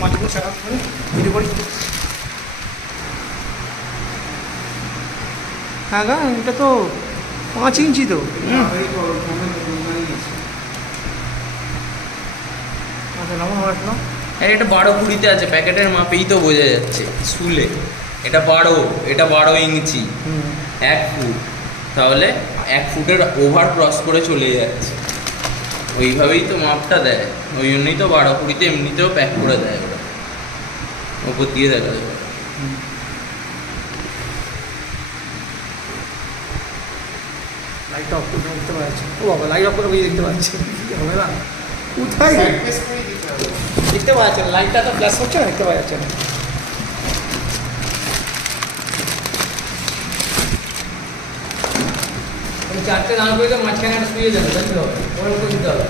মাছগুলো সেটা ভিডিও করি। হ্যাঁ গা, এটা তো 5 ইঞ্চি তো। আচ্ছা নামো আমার একটা নাও। এটা 12-20-তে আছে, প্যাকেটের মাপেই তো বোঝা যাচ্ছে শুলে। এটা 12, এটা 12 ইঞ্চি, 1 ফুট, তাহলে 1 ফুটের ওভার ক্রস করে চলে যাচ্ছে। ওইভাবেই তো মাপটা দেয়, ওই জন্যই তো 12-20-তে এমনিতেও প্যাক করে দেয় ওরা, ওপর দিয়ে দেখা যাবে। লাইটটা অফ করে দেখতে পাচ্ছি। ও বাবা, লাইট অফ করে দেখতে পাচ্ছি, হবে না? কোথায় দেখতে পাওয়া যাচ্ছে না, লাইটটা তো ফ্ল্যাশ হচ্ছে না, দেখতে পাওয়া যাচ্ছে না। চারটে দাঁড় করে তো মাঝখানে একটা শুয়ে যাবে, বুঝতে হবে, ওর মতো দিতে হবে।